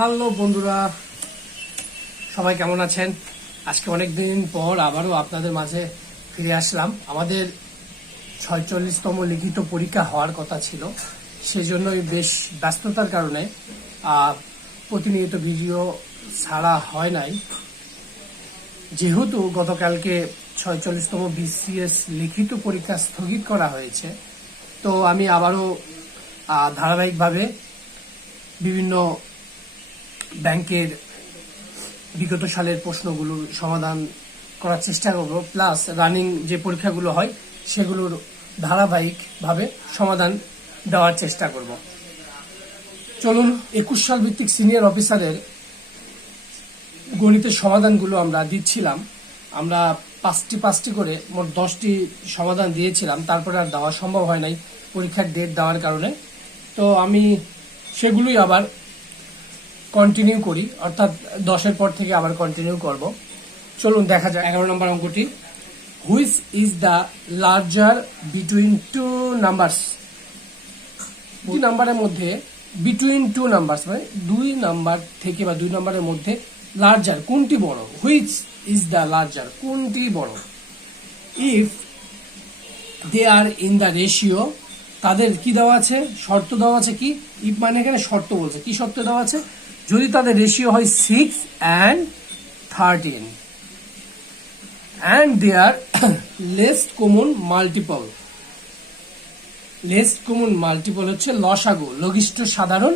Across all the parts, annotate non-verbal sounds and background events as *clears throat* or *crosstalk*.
Hello বন্ধুরা, সবাই কেমন আছেন? আজকে অনেক দিন পর আবারও আপনাদের মাঝে ফিরে আসলাম। আমাদের ছয়চল্লিশতম লিখিত পরীক্ষা হওয়ার কথা ছিল, সেজন্যই বেশ ব্যস্ততার কারণে প্রতিনিয়ত ভিডিও ছাড়া হয় নাই। যেহেতু গতকালকে ছয়চল্লিশতম বিসিএস লিখিত পরীক্ষা স্থগিত করা হয়েছে, তো আমি আবারও ধারাবাহিকভাবে বিভিন্ন ব্যাংকের বিগত সালের প্রশ্নগুলোর সমাধান করার চেষ্টা করব। প্লাস রানিং যে পরীক্ষাগুলো হয়, সেগুলোর ধারাবাহিকভাবে সমাধান দেওয়ার চেষ্টা করব। চলুন, একুশ সাল ভিত্তিক সিনিয়র অফিসারের গণিতের সমাধানগুলো আমরা দিচ্ছিলাম। আমরা পাঁচটি পাঁচটি করে মোট দশটি সমাধান দিয়েছিলাম। তারপরে আর দেওয়া সম্ভব হয় নাই পরীক্ষার ডেট দেওয়ার কারণে। তো আমি সেগুলোই আবার কন্টিনিউ করি অর্থাৎ দশের পর থেকে আবার কন্টিনিউ করব। চলুন দেখা যাক। এগারো নম্বর অঙ্কটি। Which is the larger between two numbers দুই নাম্বারের মধ্যে বিটুইন টু নাম্বারস মানে দুই নাম্বার থেকে বা দুই নাম্বারের মধ্যে লার্জার কোনটি বড়? হুইচ ইজ দ্য লার্জার কোনটি বড়? If they are in the ratio তাদের কি দেওয়া আছে? শর্ত দেওয়া আছে কি? ইফ মানে এখানে শর্ত বলছে। কি শর্ত দেওয়া আছে? যদি তাদের রেশিও হয় six and thirteen and they are least common multiple least common multiple হচ্ছে লসাগু, লঘিষ্ঠ সাধারণ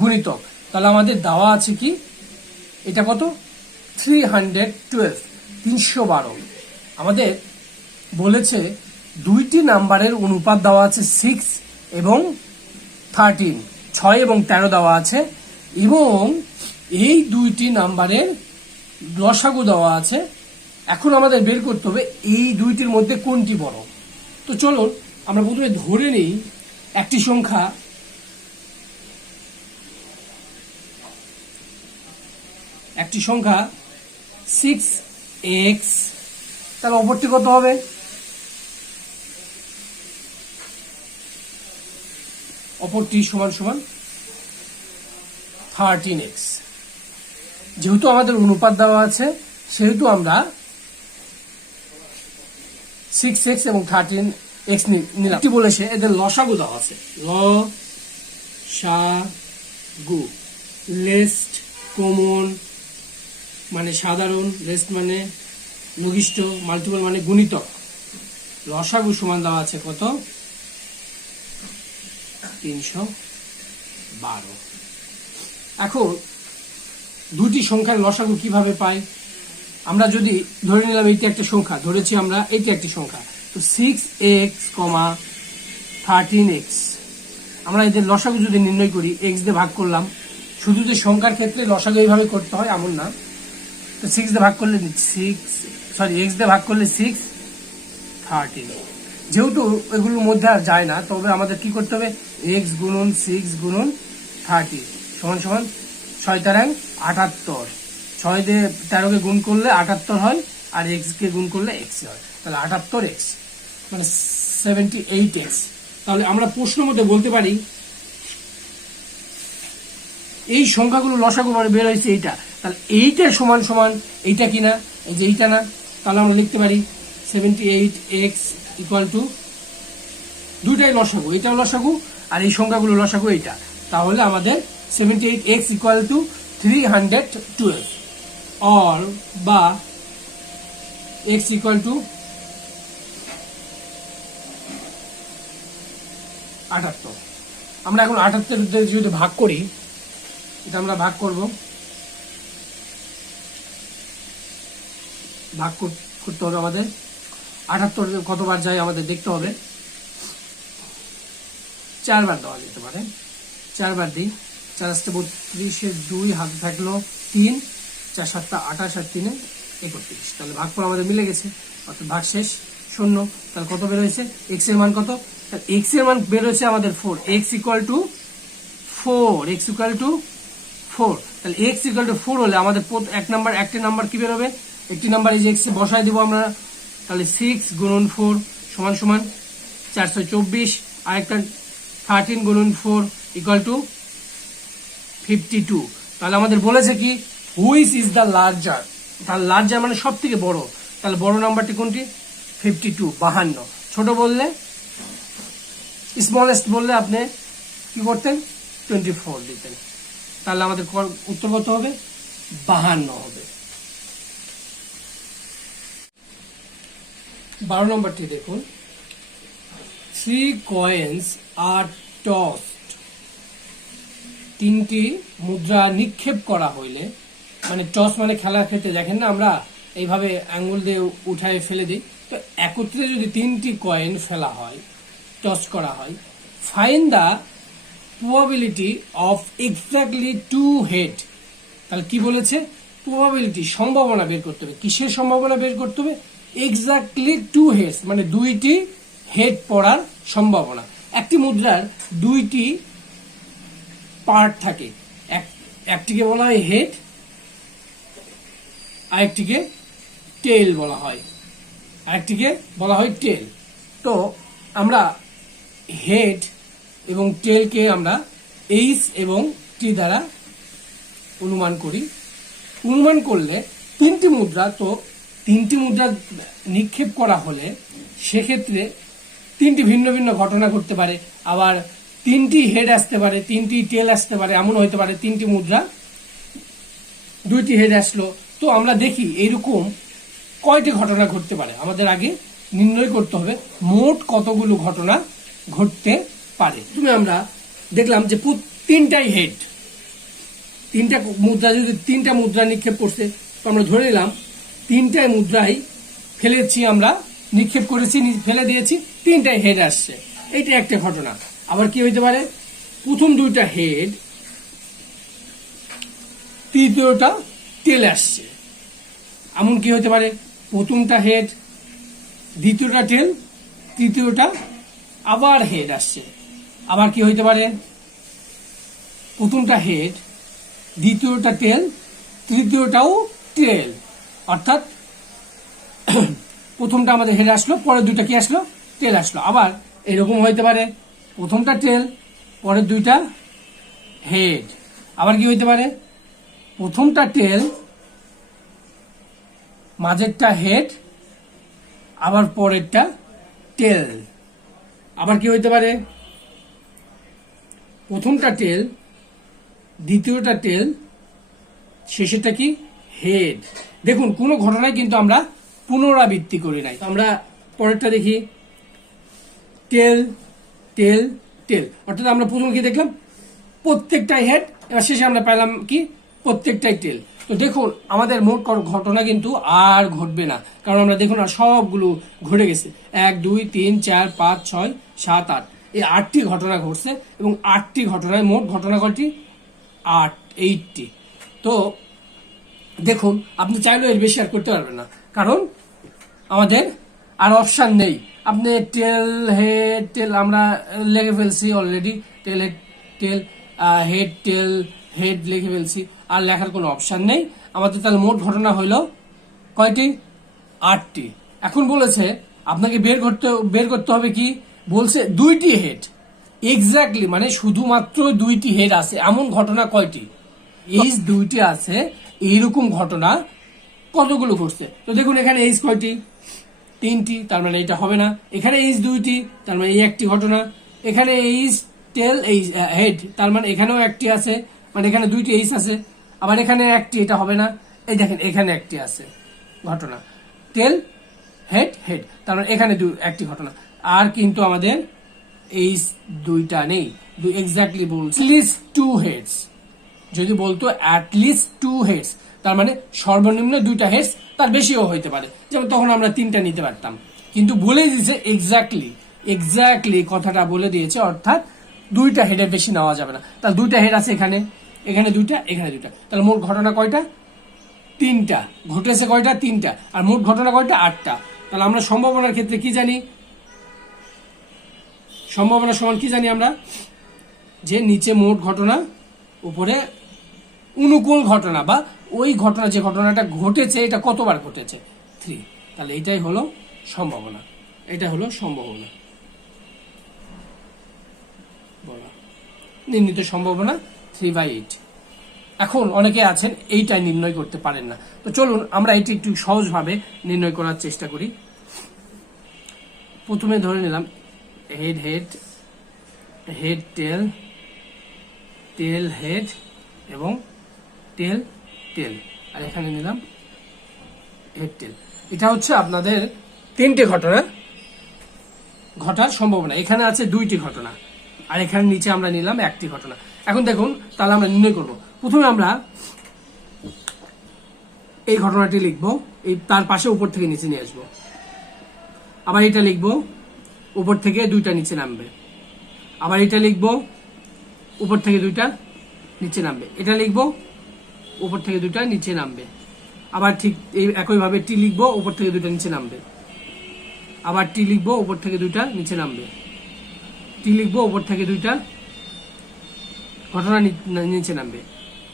গুণিতক। তাহলে আমাদের দেওয়া আছে কি? এটা কত? থ্রি হান্ড্রেড টুয়েলভ তিনশো বারো। আমাদের বলেছে দুইটি নাম্বারের অনুপাত দেওয়া আছে সিক্স এবং থার্টিন ছয় এবং তেরো দেওয়া আছে এবং এই দুইটি নাম্বারের লসাগু দেওয়া আছে। এখন আমাদের বের করতে হবে এই দুইটির মধ্যে কোনটি বড়। তো চলুন, আমরা প্রথমে ধরে নিই একটি সংখ্যা। একটি সংখ্যা সিক্স এক্স তাহলে অপরটি কত হবে? অপরটি সমান সমান থার্টিন এক্স যেহেতু আমাদের অনুপাত দেওয়া আছে, সেহেতু আমরা সিক্স এক্স এবং থার্টিন এক্স নিলাম। কি বলেছে এদের লসাগু দেওয়া আছে। ল সা গু লেস্ট কমন মানে সাধারণ, লেস্ট মানে লঘিষ্ঠ মাল্টিপল মানে গুণিতক। লসাগু সমান দেওয়া আছে কত? তিনশো বারো। এখন দুটি সংখ্যার লসাগু কীভাবে পাই আমরা যদি ধরে নিলাম এইটা একটা সংখ্যা, ধরেছি আমরা এইটা একটি সংখ্যা। তো six x comma thirteen x আমরা এদের লসাগু যদি নির্ণয় করি এক্স দিয়ে ভাগ করলাম, শুধু যে সংখ্যার ক্ষেত্রে লসাগু এইভাবে করতে হয় এমন না। তো সিক্স ভাগ করলে সিক্স সরি এক্স দিয়ে ভাগ করলে সিক্স থার্টিন যেহেতু এগুলোর মধ্যে আর যায় না, তবে আমাদের কি করতে হবে? এক্স গুণন সিক্স গুণন থার্টি সমান সমান ছয় তারাং আটাত্তর। ছয় দিয়ে তেরোকে গুণ করলে আটাত্তর হয়, আর এক্স কে গুণ করলে এক্স হয়। তাহলে আটাত্তর এক্স মানে সেভেন্টি এইট এক্স তাহলে আমরা প্রশ্ন মধ্যে বলতে পারি, এই সংখ্যাগুলো লসাগু মানে বের হয়েছে এইটা। তাহলে এইটা সমান সমান এইটা কিনা? এই যে এইটা না? তাহলে আমরা লিখতে পারি seventy eight x equal to দুইটাই লসাগু এটাও লসাগু, আর এই সংখ্যাগুলো লসাগু এইটা। তাহলে আমাদের seventy eight x equal to বা এক্স ইকুয়াল টু আটাত্তর। আমরা এখন আটাত্তর যদি ভাগ করি, এটা আমরা ভাগ করব। ভাগ করতে হবে আমাদের। আটাত্তর কতবার যায় আমাদের দেখতে হবে। চারবার দেওয়া যেতে পারে। চারবার দিই। চার আসতে বত্রিশের দুই, হাতে থাকল তিন, চার সাতটা আঠাশ আর তিনে একত্রিশ। তাহলে ভাগফল আমাদের মিলে গেছে, অর্থাৎ ভাগ শেষ, শূন্য। তাহলে কত বের হয়েছে? এক্সের মান কত? এক্সের মান বের হয়েছে আমাদের four x equal to four x equal to four তাহলে এক্স ইকুয়াল টু ফোর হলে আমাদের এক নাম্বার একটি নাম্বার কি বেরোবে? একটি নাম্বার এই যে এক্স বসায় দিব আমরা। তাহলে সিক্স গুণন ফোর সমান সমান চারশো চব্বিশ। আরেকটা থার্টিন গুণন four equal to fifty two তাহলে আমাদের বলেছে কি হুইচ ইজ দ্য লার্জার তাহলে লার্জার মানে সব থেকে বড়। তাহলে বড় নাম্বারটি কোনটি? ফিফটি টু বাহান্ন। ছোট বললে স্মলেস্ট বললে আপনি কি করতেন? টোয়েন্টি ফোর দিতেন। তাহলে আমাদের উত্তর কত হবে? বাহান্ন হবে। বারো নম্বরটি দেখুন। থ্রি কয়েন্স আর টসড তিনটি মুদ্রা নিক্ষেপ করা হইলে মানে টস মানে খেলার ক্ষেত্রে দেখেন না আমরা এইভাবে আঙ্গুল দিয়ে উঠায় ফেলে দিই, তো একত্রে যদি তিনটি কয়েন ফেলা হয় টস করা হয় find the probability of exactly two head তাহলে কি বলেছে? প্রবাবিলিটি সম্ভাবনা বের করতে হবে। কিসের সম্ভাবনা বের করতে হবে? এক্স্যাক্টলি টু হেডস মানে দুইটি হেড পড়ার সম্ভাবনা। একটি মুদ্রার দুইটি পার্ট থাকে। এক- একটিকে বলা হয় হেড আরেকটিকে টেল বলা হয়। আরেকটিকে বলা হয় টেল তো আমরা হেড এবং টেলকে আমরা এইচ এবং টি দ্বারা অনুমান করি। অনুমান করলে তিনটি মুদ্রা, তো তিনটি মুদ্রা নিক্ষেপ করা হলে সেক্ষেত্রে তিনটি ভিন্ন ভিন্ন ঘটনা ঘটতে পারে। আবার তিনটি হেড আসতে পারে, তিনটি টেল আসতে পারে, এমন হতে পারে, তিনটি মুদ্রা, দুইটি হেড আসলো। তো আমরা দেখি এইরকম কয়টি ঘটনা ঘটতে পারে। আমাদের আগে নির্ণয় করতে হবে মোট কতগুলো ঘটনা ঘটতে পারে। তুমি আমরা দেখলাম যে তিনটাই হেড তিনটা মুদ্রা, যদি তিনটা মুদ্রা নিক্ষেপ করছে, তো আমরা ধরে নিলাম তিনটাই মুদ্রাই ফেলেছি, আমরা নিক্ষেপ করেছি, ফেলে দিয়েছি, তিনটাই হেড আসছে। এইটা একটা ঘটনা। আবার কি হইতে পারে? প্রথম দুইটা হেড তৃতীয়টা টেল আসছে। এমন কি হতে পারে? প্রথমটা হেড দ্বিতীয়টা টেল তৃতীয়টা আবার হেড আসছে। আবার কি হইতে পারে? প্রথমটা হেড দ্বিতীয়টা টেল তৃতীয়টাও টেল অর্থাৎ *coughs* প্রথমটা আমাদের হেড আসলো, পরের দুইটা কি আসলো? টেল আসলো। আবার এরকম হইতে পারে। প্রথমটা টেল পরের দুইটা হেড আবার কি হইতে পারে? প্রথমটা টেল মাঝেরটা হেড আবার পরেরটা টেল আবার কি হইতে পারে? প্রথমটা টেল দ্বিতীয়টা টেল শেষেরটা কি? হেড দেখুন, কোনো ঘটনায় কিন্তু আমরা পুনরাবৃত্তি করি নাই। আমরা পরেরটা দেখি। Tail tail tail. অর্থাৎ আমরা প্রথম কি দেখলাম? প্রত্যেকটাই হেড এবার শেষে আমরা পেলাম কি? প্রত্যেকটাই টেল। তো দেখুন, আমাদের মোট ঘটনা কিন্তু আর ঘটবে না। কারণ আমরা দেখুন আর সবগুলো ঘটে গেছে। এক, দুই, তিন, চার, পাঁচ, ছয়, সাত, আট। এই আটটি ঘটনা ঘটছে এবং আটটি ঘটনায় মোট ঘটনা কয়টি? আট, এইটটি। তো দেখুন, আপনি চাইলেও এর বেশি আর করতে পারবেন না। কারণ আমাদের আর অপশান নেই। আপনি টেল হেড টেল আমরা লেগে ফেলছি already tail head tail head tail head লিখে ফেলছি, আর লেখার কোনো অপশান নেই। আমাদের তাহলে মোট ঘটনা হইল কয়টি? আটটি। এখন বলেছে, আপনাকে বের করতে বের করতে হবে কি? বলছে দুইটি হেড এক্স্যাক্টলি মানে শুধুমাত্র দুইটি হেড আছে। এমন ঘটনা কয়টি? এই দুইটি আছে, এইরকম ঘটনা কতগুলো ঘটছে? তো দেখুন এখানে এইজ কয়টি? তিনটি, তার মানে এটা হবে না। এখানে এইজ দুইটি, তার মানে এই একটি ঘটনা। এখানে এইজ টেল এই হেড তার মানে এখানেও একটি আছে মানে এখানে দুইটি এইজ আছে। আবার এখানে একটি, এটা হবে না। এই দেখেন, এখানে একটি আছে ঘটনা। টেল হেড হেড তার মানে এখানে একটি ঘটনা। আর কিন্তু আমাদের এই দুইটা নেই। এক্স্যাক্টলি বলছি লিস্ট টু হেডস যদি বলতো অ্যাটলিস্ট টু হেডস তার মানে সর্বনিম্ন দুইটা হেডস তার বেশিও হইতে পারে। যেমন তখন আমরা তিনটা নিতে পারতাম। কিন্তু বলে দিয়েছে এক্স্যাক্টলি এক্স্যাক্টলি কথাটা বলে দিয়েছে, অর্থাৎ দুইটা হেডের বেশি নেওয়া যাবে না। তাহলে দুইটা হেড আছে এখানে এখানে দুইটা এখানে দুইটা। তাহলে মোট ঘটনা কয়টা? তিনটা। ঘটেছে কয়টা? তিনটা। আর মোট ঘটনা কয়টা? আটটা। তাহলে আমরা সম্ভাবনার ক্ষেত্রে কি জানি? সম্ভাবনা সমান কি জানি আমরা? যে নিচে মোট ঘটনা, উপরে অনুকূল ঘটনা বা ওই ঘটনা, যে ঘটনাটা ঘটেছে, এটা কতবার ঘটেছে? থ্রি তাহলে এটাই হলো সম্ভাবনা। এটা হলো সম্ভাবনা। বলা। নির্ণীত সম্ভাবনা থ্রি বাই এইট এখন অনেকে আছেন, এইটাই নির্ণয় করতে পারেন না। তো চলুন, আমরা এটি একটু সহজভাবে নির্ণয় করার চেষ্টা করি। প্রথমে ধরে নিলাম head head head tail tail head এবং টেল টেল আর এখানে নিলাম হেড টেল এটা হচ্ছে আপনাদের তিনটে ঘটনা। ঘটার সম্ভাবনা। এখানে আছে দুইটি ঘটনা। আর এখানে নিচে আমরা নিলাম একটি ঘটনা। এখন দেখুন তাহলে আমরা নির্ণয় করব। প্রথমে আমরা এই ঘটনাটি লিখব। এই তার পাশে উপর থেকে নিচে নিয়ে আসব। আবার এটা লিখব উপর থেকে দুইটা নিচে নামবে। আবার এটা লিখব উপর থেকে দুইটা নিচে নামবে। এটা লিখব উপর থেকে দুইটা নিচে নামবে। আবার ঠিক এই একইভাবে টি লিখব, উপর থেকে দুইটা নিচে নামবে। আবার টি লিখব, উপর থেকে দুইটা নিচে নামবে। টি লিখব, উপর থেকে দুইটা ঘটনা নিচে নামবে।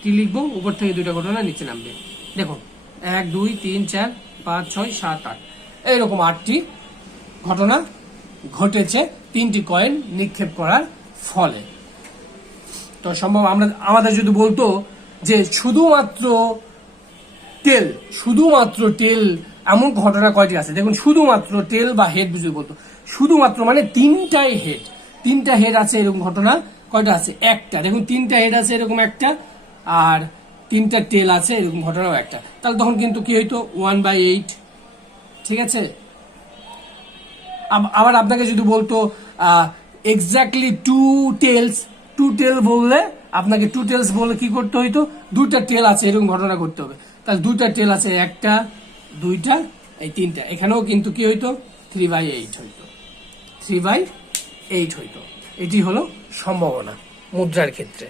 টি লিখব, উপর থেকে দুইটা ঘটনা নিচে নামবে। দেখুন এক, দুই, তিন, চার, পাঁচ, ছয়, সাত, আট। এইরকম আটটি ঘটনা ঘটেছে তিনটি কয়েন নিক্ষেপ করার ফলে। তো সম্ভব আমরা, আমাদের যদি বলতো যে শুধুমাত্র টেল শুধুমাত্র টেল এমন ঘটনা কয়টি আছে? দেখুন, শুধুমাত্র টেল বা হেড বুঝতে বলতো। শুধুমাত্র মানে তিনটাই হেড তিনটা হেড আছে এরকম ঘটনা কয়টা আছে? একটা। দেখুন, তিনটা হেড আছে এরকম একটা, আর তিনটা টেল আছে এরকম ঘটনাও একটা। তাহলে তখন কিন্তু কি হইতো? ওয়ান বাই এইট ঠিক আছে? আব- আবার আপনাকে যদি বলতো exactly two tails two tail বললে আপনাকে টু টেলস বললে কি করতে হইতো? দুইটা টেল আছে, এরকম ঘটনা করতে হবে। তাহলে দুইটা টেল আছে, একটা, দুইটা, এই তিনটা। এখানেও কিন্তু কি হইতো? থ্রি বাই এইট হইতো। থ্রি বাই এইট হইতো। এটি হলো সম্ভাবনা মুদ্রার ক্ষেত্রে।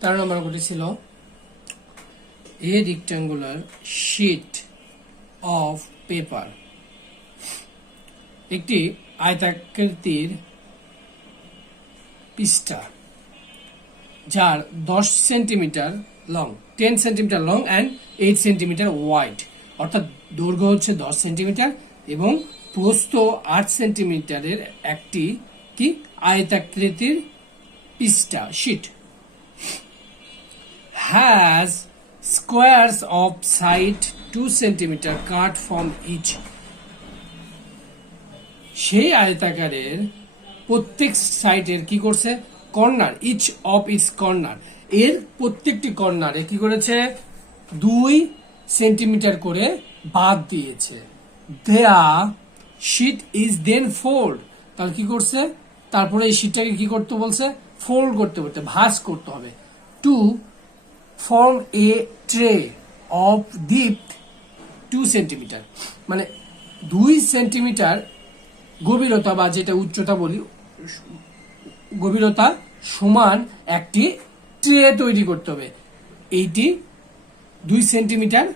তেরো নম্বর অঙ্কটি ছিল a rectangular sheet of paper. একটি আয়তাকৃতির পৃষ্ঠা, যার দশ centimetre long ten centimetre long and eight centimetre wide অর্থাৎ দৈর্ঘ্য হচ্ছে দশ সেন্টিমিটার এবং প্রস্থ আট সেন্টিমিটারের একটি কি আয়তাকৃতির পৃষ্ঠা sheet has squares of side 2 centimeter cut from each. সেই আয়তাকারের প্রত্যেক সাইডের কি করছে? Corner each of its corner. এর প্রত্যেকটি কর্নারে কি করেছে? দুই সেন্টিমিটার করে বাদ দিয়েছে। দেয়া শিট ইজ দেন ফোল্ড তাহলে কি করছে? তারপরে এই শিটটাকে কি করতে বলছে? ফোল্ড করতে বলতে ভাঁজ করতে হবে। To form a tray of deep two centimetre. মানে দুই সেন্টিমিটার গভীরতা বা যেটা উচ্চতা বলি, গভীরতা সমান একটি ট্রে তৈরি করতে হবে। এইটি দুই সেন্টিমিটার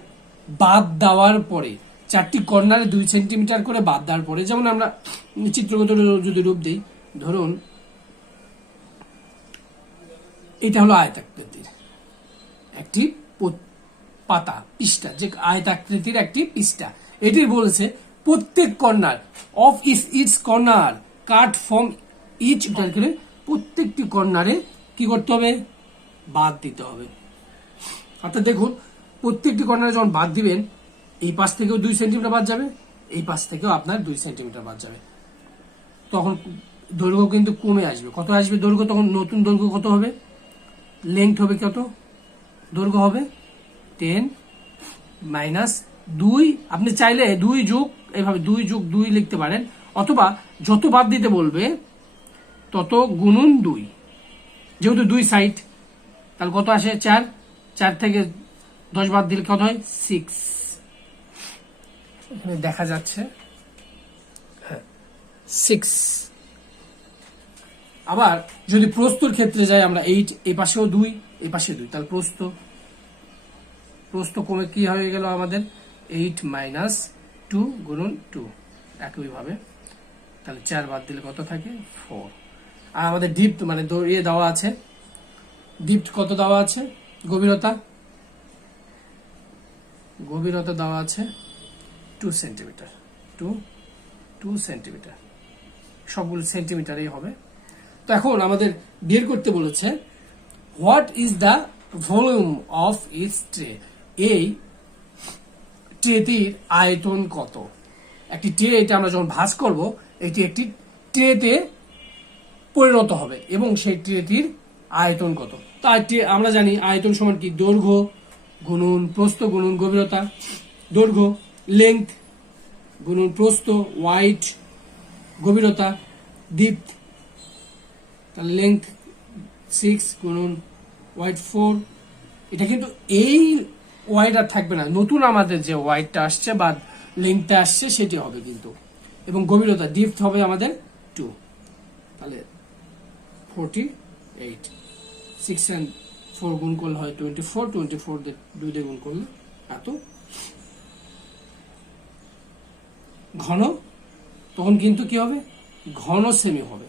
বাদ দেওয়ার পরে, চারটি কর্নারে দুই সেন্টিমিটার করে বাদ দেওয়ার পরে, যেমন আমরা চিত্রগত যদি রূপ দিই, ধরুন, এটা হলো আয়তাকৃতির। একটি পাতা পৃষ্ঠা যে আয়তাকৃতির একটি পৃষ্ঠা এটি বলেছে, প্রত্যেক corner of is its corner cut from each প্রত্যেকটি কর্নারে কি করতে হবে? বাদ দিতে হবে। অর্থাৎ দেখুন, প্রত্যেকটি কর্নারে যখন বাদ দিবেন, এই পাশ থেকেও দুই সেন্টিমিটার বাদ যাবে, এই পাশ থেকেও আপনার দুই সেন্টিমিটার বাদ যাবে। তখন দৈর্ঘ্য কিন্তু কমে আসবে। কত আসবে দৈর্ঘ্য? তখন নতুন দৈর্ঘ্য কত হবে? লেংথ হবে কত? দৈর্ঘ্য হবে টেন মাইনাস দুই, আপনি চাইলে দুই যুগ, এভাবে দুই যুগ দুই লিখতে পারেন, অথবা যত বাদ দিতে বলবে, তত গুণুন দুই। যেহেতু দুই সাইড তাহলে কত আসে চার? চার থেকে দশ বাদ দিলে কত হয়? সিক্স এখানে দেখা যাচ্ছে সিক্স আবার যদি প্রস্তর ক্ষেত্রে যাই আমরা এইট এ পাশেও দুই, এ পাশে দুই, তাহলে প্রস্ত প্রস্ত কমে কি হয়ে গেল আমাদের? এইট মাইনাস টু গুণন টু একইভাবে তাহলে চার বাদ দিলে কত থাকে? ফোর আর আমাদের ডিপ্ট মানে দৌ- ইয়ে দেওয়া আছে। ডিপ্ট কত দেওয়া আছে? গভীরতা? গভীরতা দেওয়া আছে two centimetre two two centimetre সবগুলো সেন্টিমিটারই হবে। তো এখন আমাদের বের করতে বলেছে what is the volume of its tray এই ট্রেটির আয়তন কত? একটি ট্রে এটা আমরা যখন ভাঁজ করব, এটি একটি ট্রেতে পরিণত হবে এবং সেই ট্রেটির আয়তন কত? তার ট্রে- আমরা জানি আয়তন সমান কি? দৈর্ঘ্য গুণন প্রস্থ গুণন গভীরতা। দৈর্ঘ্য লেংথ গুণন প্রস্থ ওয়াইট গভীরতা। ডিপ তাহলে লেংথ সিক্স গুণন ওয়াইড ফোর এটা কিন্তু এই ওয়াইড আর থাকবে না। নতুন আমাদের যে ওয়াইডটা আসছে বা লেংথটা আসছে, সেটি হবে কিন্তু। এবং গভীরতা ডিপথ হবে আমাদের টু তাহলে forty eight six and four গুণ করলে হয় টোয়েন্টি ফোর টোয়েন্টি ফোর দুই দিয়ে গুণ করলে এত। ঘন, তখন কিন্তু কি হবে? ঘন সেমি হবে।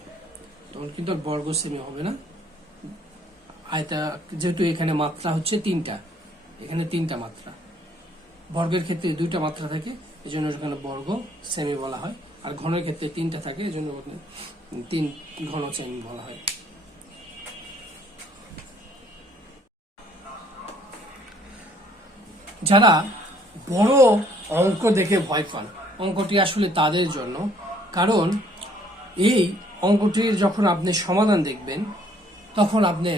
তখন কিন্তু আর বর্গ সেমি হবে না। আয়তা যেহেতু এখানে মাত্রা হচ্ছে তিনটা। এখানে তিনটা মাত্রা। বর্গের ক্ষেত্রে দুইটা মাত্রা থাকে এই জন্য এখানে বর্গ সেমি বলা হয়, আর ঘনের ক্ষেত্রে তিনটা থাকে এই জন্য তিন ঘন সেমি বলা হয়। যারা বড় অঙ্ক দেখে ভয় পান, অঙ্কটি আসলে তাদের জন্য, কারণ এই অঙ্কটির যখন আপনি সমাধান দেখবেন, তখন আপনি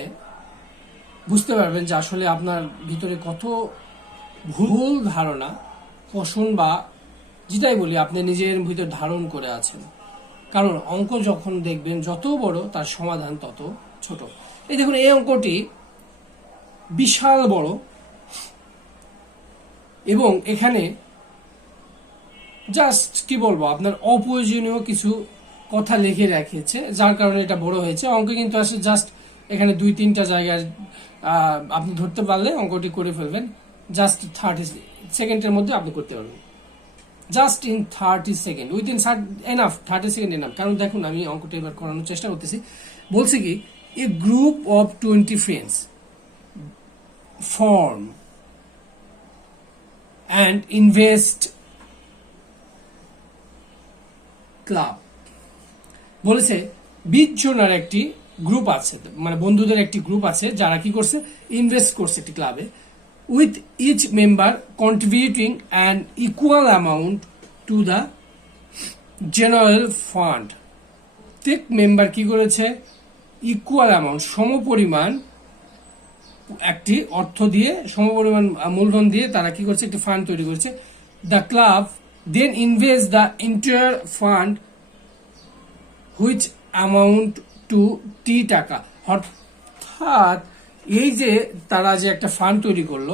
বুঝতে পারবেন যে আসলে আপনার ভিতরে কত ভুল ধারণা পোষণ বা যেটাই বলি, আপনি নিজের ভিতর ধারণ করে আছেন। কারণ অঙ্ক যখন দেখবেন, যত বড় তার সমাধান তত ছোট। এই দেখুন, এই অঙ্কটি বিশাল বড় এবং এখানে জাস্ট কি বলব, আপনার অপ্রয়োজনীয় কিছু কথা লিখে রেখেছে, যার কারণে এটা বড় হয়েছে। অঙ্ক কিন্তু আসলে জাস্ট এখানে দুই, তিনটা জায়গায় আপনি ধরতে পারলে অঙ্কটি করে ফেলবেন। জাস্ট থার্টি সেকেন্ডের মধ্যে আপনি করতে পারবেন। Just in thirty second within enough thirty second enough কারণ দেখুন, আমি অঙ্কটা এবার করানোর চেষ্টা করতেছি। বলছি কি a group of twenty friends form and invest club বলেছে বিশ জনের একটি গ্রুপ আছে মানে বন্ধুদের একটি গ্রুপ আছে, যারা কি করছে ইনভেস্ট করছে একটি ক্লাবে with each member contributing an equal amount to the general fund প্রত্যেক মেম্বার কি করেছে? ইকুয়াল অ্যামাউন্ট সমপরিমাণ একটি অর্থ দিয়ে, সমপরিমাণ মূলধন দিয়ে তারা কি করছে, একটি ফান্ড তৈরি করছে। The club then invest the entire fund which amount to টি টাকা। অর্থাৎ এই যে তারা যে একটা ফান্ড তৈরি করল,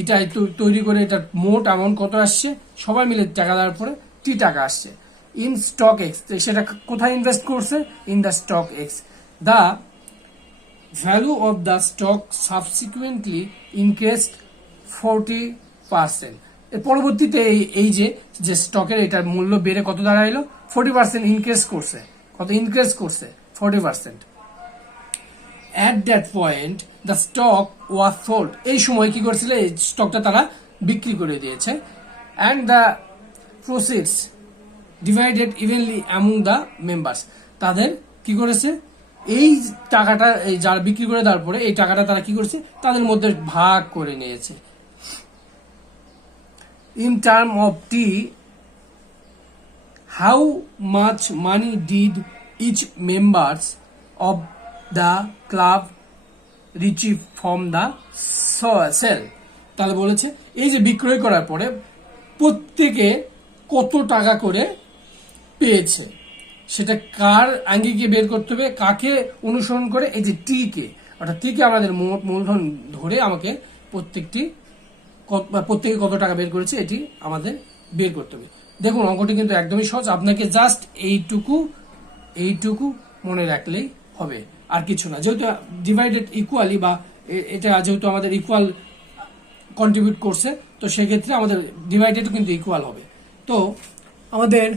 এটা তৈরি করে এটা মোট অ্যামাউন্ট কত আসছে? সবাই মিলে টাকা দেওয়ার পরে টি টাকা আসছে। ইন স্টক এক্স সেটা কোথায় ইনভেস্ট করছে? In the stock ex the value of the stock subsequently increased 40 percent পরবর্তীতে এই এই যে যে স্টকের এটার মূল্য বেড়ে কত দাঁড়াইলো? ফোর্টি পার্সেন্ট ইনক্রিজ করছে। কত ইনক্রিজ করছে? Forty percent at that point the stock was sold এই সময় কি করছিল? এই স্টকটা তারা বিক্রি করে দিয়েছে। And the proceeds divided evenly among the members তাদের কি করেছে? এই টাকাটা যারা বিক্রি করে দেওয়ার পরে এই টাকাটা তারা কি করেছে? তাদের মধ্যে ভাগ করে নিয়েছে। In term of T how much money did each members of the club receive from the sale তাহলে বলেছে, এই যে বিক্রয় করার পরে প্রত্যেকে কত টাকা করে পেয়েছে? সেটা কার আঙ্গিকে বের করতে হবে? কাকে অনুসরণ করে? এই যে টি কে। অর্থাৎ টি কে আমাদের মূলধন ধরে আমাকে প্রত্যেকটি প্রত্যেকে কত টাকা বের করেছে, এটি আমাদের বের করতে হবে। দেখুন, অঙ্কটি কিন্তু একদমই সহজ। আপনাকে জাস্ট এইটুকু এইটুকু মনে রাখলেই হবে। আর কিছু না, যেহেতু ডিভাইডেড ইকুয়ালি বা এটা যেহেতু আমাদের ইকুয়াল কন্ট্রিবিউট করছে, তো সেক্ষেত্রে আমাদের ডিভাইডেড কিন্তু ইকুয়াল হবে। তো আমাদের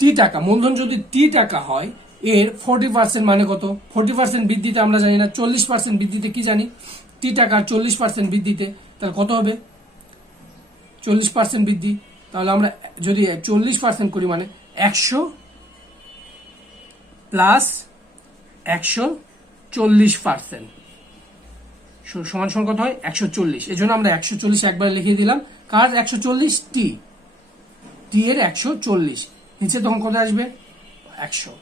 টি টাকা, মূলধন যদি টি টাকা হয়, এর ফোর্টি পার্সেন্ট মানে কত? ফোর্টি পার্সেন্ট বৃদ্ধিতে আমরা জানি না, চল্লিশ পার্সেন্ট বৃদ্ধিতে কি জানি? টি টাকা চল্লিশ পার্সেন্ট বৃদ্ধিতে, তাহলে কত হবে? চল্লিশ পার্সেন্ট বৃদ্ধি, তাহলে আমরা যদি চল্লিশ পার্সেন্ট করি মানে একশো প্লাস একশো চল্লিশ পার্সেন্ট। সমান সমান কত হয়? একশো চল্লিশ। এই জন্য আমরা একশো চল্লিশ একবার লিখিয়ে দিলাম। কার একশো চল্লিশ? টি টি এর একশো চল্লিশ। নিচে তখন কত আসবে? একশো।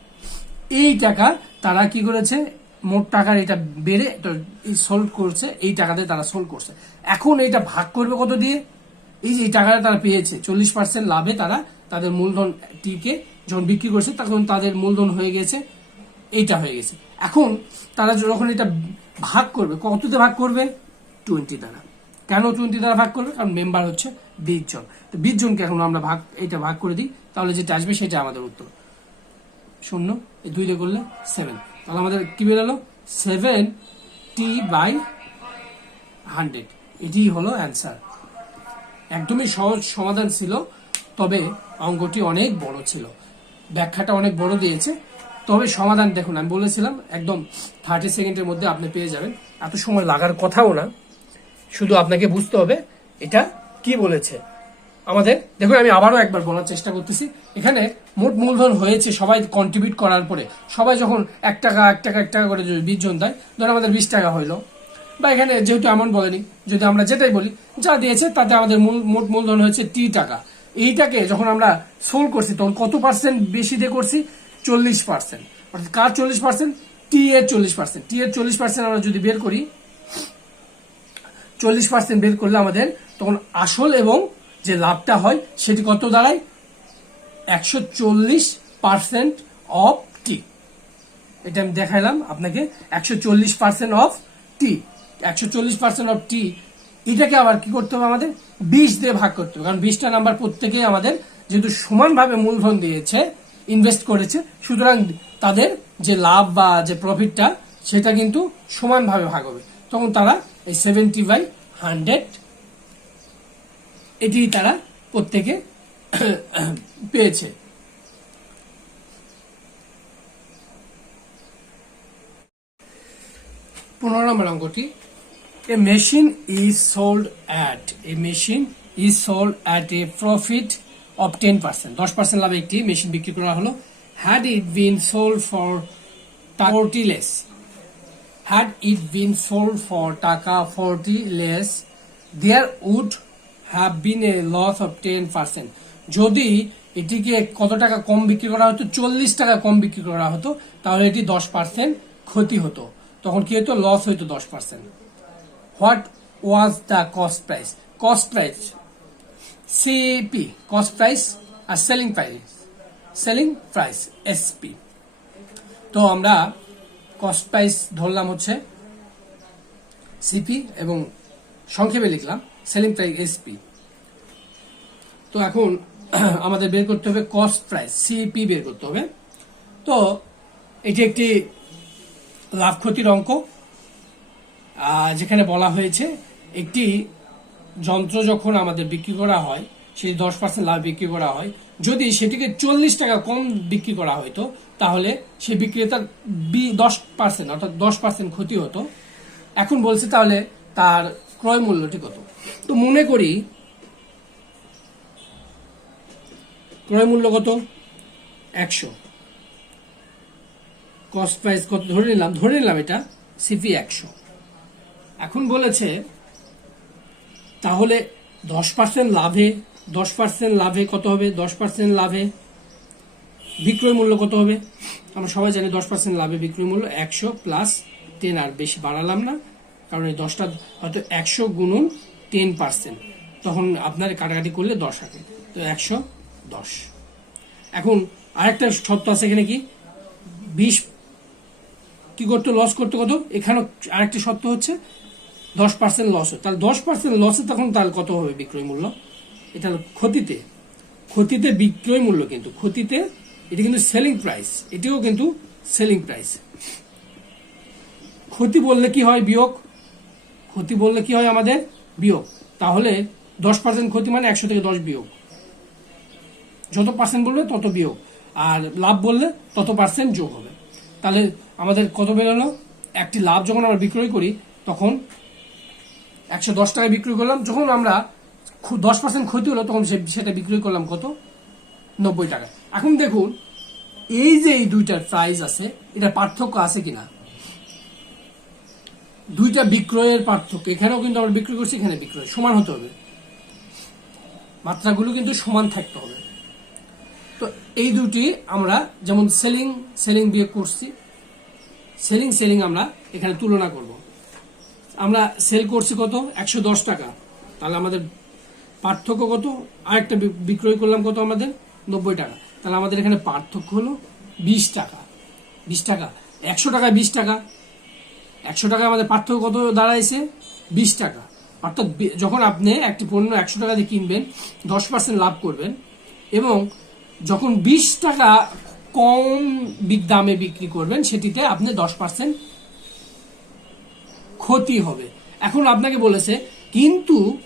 এই টাকা তারা কি করেছে? মোট টাকার এটা বেড়ে সোল্ড করছে। এই টাকাতে তারা সোল্ড করছে। এখন এইটা ভাগ করবে কত দিয়ে? এই যে টাকাটা তারা পেয়েছে, চল্লিশ পার্সেন্ট লাভে তারা তাদের মূলধন টিকে যখন বিক্রি করছে, তখন তাদের মূলধন হয়ে গেছে, এইটা হয়ে গেছে। এখন তারা যখন এটা ভাগ করবে, কততে ভাগ করবে? টোয়েন্টি দ্বারা। কেন টোয়েন্টি দ্বারা ভাগ করবে? কারণ মেম্বার হচ্ছে বিশ জন তো বিশ জনকে এখন আমরা ভাগ, এটা ভাগ করে দিই, তাহলে যেটা আসবে সেটা আমাদের উত্তর। শূন্য, এই দুই দিয়ে করলে সেভেন তাহলে আমাদের কি বেরোলো? সেভেন টি বাই হান্ড্রেড এটি হলো অ্যান্সার একদমই সহজ সমাধান ছিল, তবে অঙ্গটি অনেক বড় ছিল। ব্যাখ্যাটা অনেক বড় দিয়েছে। তবে সমাধান দেখুন, আমি বলেছিলাম, একদম থার্টি সেকেন্ডের মধ্যে আপনি পেয়ে যাবেন। এত সময় লাগার কথাও না, শুধু আপনাকে বুঝতে হবে এটা কি বলেছে। আমাদের, দেখুন, আমি আবারও একবার বলার চেষ্টা করতেছি। এখানে মোট মূলধন হয়েছে সবাই কন্ট্রিবিউট করার পরে। সবাই যখন এক টাকা এক টাকা এক টাকা করে যদি বিশ জন দেয়, ধরুন আমাদের বিশ টাকা হইল। বা এখানে যেহেতু এমন বলেনি, যদি আমরা যেটাই বলি, যা দিয়েছে তাতে আমাদের মোট মূলধন হয়েছে টি টাকা। এইটাকে যখন আমরা সোল করছি, তখন কত পার্সেন্ট বেশি দিয়ে করছি? চল্লিশ পার্সেন্ট অর্থাৎ কার চল্লিশ পার্সেন্ট টি এর চল্লিশ পার্সেন্ট টি এর চল্লিশ পার্সেন্ট আমরা যদি বের করি, চল্লিশ পার্সেন্ট বের করলে আমাদের তখন আসল এবং যে লাভটা হয়, সেটি কত দাঁড়ায়? একশো চল্লিশ পার্সেন্ট অফ টি। এটা আমি দেখাইলাম আপনাকে, একশো চল্লিশ পার্সেন্ট অফ টি। একশো চল্লিশ পার্সেন্ট অফ টি এটাকে আবার কি করতে হবে আমাদের? বিশ দিয়ে ভাগ করতে হবে। কারণ বিশটা নাম্বার প্রত্যেকেই আমাদের যেহেতু সমানভাবে মূলধন দিয়েছে ইনভেস্ট করেছে, সুতরাং তাদের যে লাভ বা যে প্রফিটটা সেটা কিন্তু সমানভাবে ভাগ হবে। তখন তারা এই সেভেন্টি বাই হান্ড্রেড এটি তারা প্রত্যেকে *coughs* পেয়েছে। পনেরো নম্বর অঙ্কটি a machine is sold at a machine is sold at a profit of ten percent দশ পার্সেন্ট লাভে একটি মেশিন বিক্রি করা হলো। Had it been sold for forty less had it been sold for টাকা forty less there would have been a loss of ten percent যদি এটিকে কত টাকা কম বিক্রি করা হতো, চল্লিশ টাকা কম বিক্রি করা হতো, তাহলে এটি দশ পার্সেন্ট ক্ষতি হতো। তখন কি হতো? লস হইতো দশ percent what was the cost price cost price CP cost price R selling price selling price SP তো আমরা কস্ট প্রাইস ধরলাম হচ্ছে সিপি এবং সংক্ষেপে লিখলাম সেলিং প্রাইস এসপি তো এখন *clears throat* আমাদের বের করতে হবে কস্ট প্রাইস সিপি বের করতে হবে। তো এটি একটি লাভ ক্ষতির অঙ্ক। যেখানে বলা হয়েছে একটি যন্ত্র যখন আমাদের বিক্রি করা হয়, সেই দশ পার্সেন্ট লাভ বিক্রি করা হয়। যদি সেটিকে চল্লিশ টাকা কম বিক্রি করা হতো তাহলে সেই বিক্রেতার বি- দশ পার্সেন্ট অর্থাৎ দশ পার্সেন্ট ক্ষতি হতো। এখন বলছে তাহলে তার ক্রয় মূল্যটি কত? তো মনে করি ক্রয় মূল্য কত? একশো। কস্ট প্রাইস কত? ধরে নিলাম ধরে নিলাম এটা সিপি একশো। এখন বলেছে, তাহলে দশ পার্সেন্ট লাভে, দশ পার্সেন্ট লাভে কত হবে? দশ পার্সেন্ট লাভে বিক্রয় মূল্য কত হবে? আমরা সবাই জানি দশ পার্সেন্ট লাভে বিক্রয় মূল্য একশো প্লাস টেন আর বেশি বাড়ালাম না, কারণ এই দশটা হয়তো একশো গুণন টেন পার্সেন্ট তখন আপনার কাটাকাটি করলে দশ হবে তো একশো দশ। এখন আরেকটা শর্ত আছে এখানে কি? বিশ কি করতে? লস করতে কত? এখানেও আরেকটি শর্ত হচ্ছে দশ পার্সেন্ট লস হয়। তাহলে দশ পার্সেন্ট লসে তখন তাহলে কত হবে বিক্রয় মূল্য? এটা ক্ষতিতে। ক্ষতিতে বিক্রয় মূল্য কিন্তু। ক্ষতিতে এটা কিন্তু সেলিং প্রাইস এটিও কিন্তু সেলিং প্রাইস ক্ষতি বললে কি হয় বিয়োগ? ক্ষতি বললে কি হয় আমাদের? বিয়োগ। তাহলে দশ পার্সেন্ট ক্ষতি মানে একশো থেকে দশ বিয়োগ। যত পার্সেন্ট বলবে তত বিয়োগ। আর লাভ বললে তত পার্সেন্ট যোগ হবে। তাহলে আমাদের কত বেরোলো? একটি লাভ যখন আমরা বিক্রয় করি, তখন একশো দশ টাকায় বিক্রি করলাম, যখন আমরা দশ পার্সেন্ট ক্ষতি হলো, তখন সেটা বিক্রি করলাম কত? নব্বই টাকা এখন দেখুন, এই যে এই দুইটার প্রাইস আছে, এটা পার্থক্য আছে কিনা? দুইটা বিক্রয়ের পার্থক্য, এখানেও কিন্তু আমরা বিক্রি করছি, এখানে বিক্রয়। সমান হতে হবে। মাত্রাগুলো কিন্তু সমান থাকতে হবে। তো এই দুটি আমরা যেমন সেলিং সেলিং দিয়ে করছি সেলিং সেলিং আমরা এখানে তুলনা করব। আমরা সেল করছি কত? একশো দশ টাকা। তাহলে আমাদের পার্থক্য কত? আরেকটা বিক্রয় করলাম কত আমাদের? নব্বই টাকা। তাহলে আমাদের এখানে পার্থক্য হলো বিশ টাকা। বিশ টাকা। একশো টাকায় বিশ টাকা। একশো টাকা আমাদের পার্থক্য কত দাঁড়াইছে? বিশ টাকা। অর্থাৎ যখন আপনি একটি পণ্য একশো টাকা দিয়ে কিনবেন, দশ পার্সেন্ট লাভ করবেন এবং যখন বিশ টাকা কম দামে বিক্রি করবেন, সেটিতে আপনি দশ পার্সেন্ট ক্ষতি হবে। এখন আপনাকে বলেছে, কিন্তু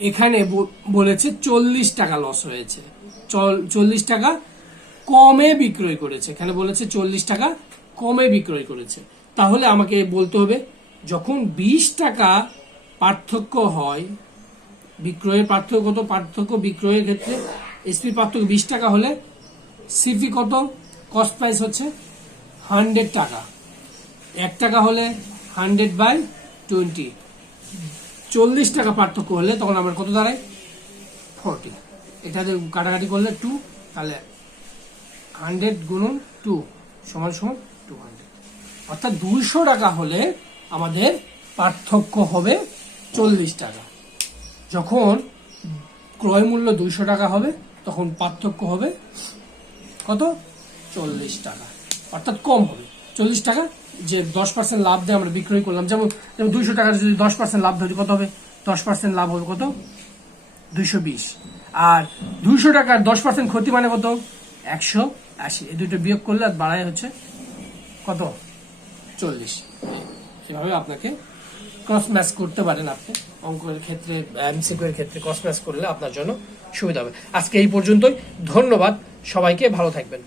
এখানে বলেছে চল্লিশ টাকা লস হয়েছে। চল- চল্লিশ টাকা কমে বিক্রয় করেছে। এখানে বলেছে চল্লিশ টাকা কমে বিক্রয় করেছে। তাহলে আমাকে বলতে হবে, যখন বিশ টাকা পার্থক্য হয়, বিক্রয়ের পার্থক্য কত? পার্থক্য বিক্রয়ের ক্ষেত্রে এসপি পার্থক্য বিশ টাকা হলে সিপি কত? কস্ট প্রাইস হচ্ছে হান্ড্রেড টাকা। এক টাকা হলে হান্ড্রেড বাই টোয়েন্টি। চল্লিশ টাকা পার্থক্য হলে তখন আমার কত দাঁড়ায়? ফোরটি। এটাতে কাটাকাটি করলে টু, তাহলে হান্ড্রেড গুণন টু সমান সমান টু হান্ড্রেড। অর্থাৎ দুইশো টাকা হলে আমাদের পার্থক্য হবে চল্লিশ টাকা। যখন ক্রয় মূল্য দুইশো টাকা হবে, তখন পার্থক্য হবে কত? চল্লিশ টাকা। অর্থাৎ কম হবে। চল্লিশ টাকা যে দশ পার্সেন্ট লাভ দিয়ে আমরা বিক্রয় করলাম। যেমন যেমন দুইশো টাকার যদি দশ পার্সেন্ট লাভ ধরি, কত হবে? দশ পার্সেন্ট লাভ হবে কত? দুইশো বিশ। আর দুইশো টাকার দশ পার্সেন্ট ক্ষতি মানে কত? একশো আশি। এই দুটো বিয়োগ করলে আর বাড়ায় হচ্ছে কত? চল্লিশ। এভাবে আপনাকে ক্রস ম্যাচ করতে পারেন আপনি। অঙ্কের ক্ষেত্রে এমসিকিউ এর ক্ষেত্রে ক্রস ম্যাচ করলে আপনার জন্য সুবিধা হবে। আজকে এই পর্যন্তই। ধন্যবাদ। সবাইকে ভালো থাকবেন।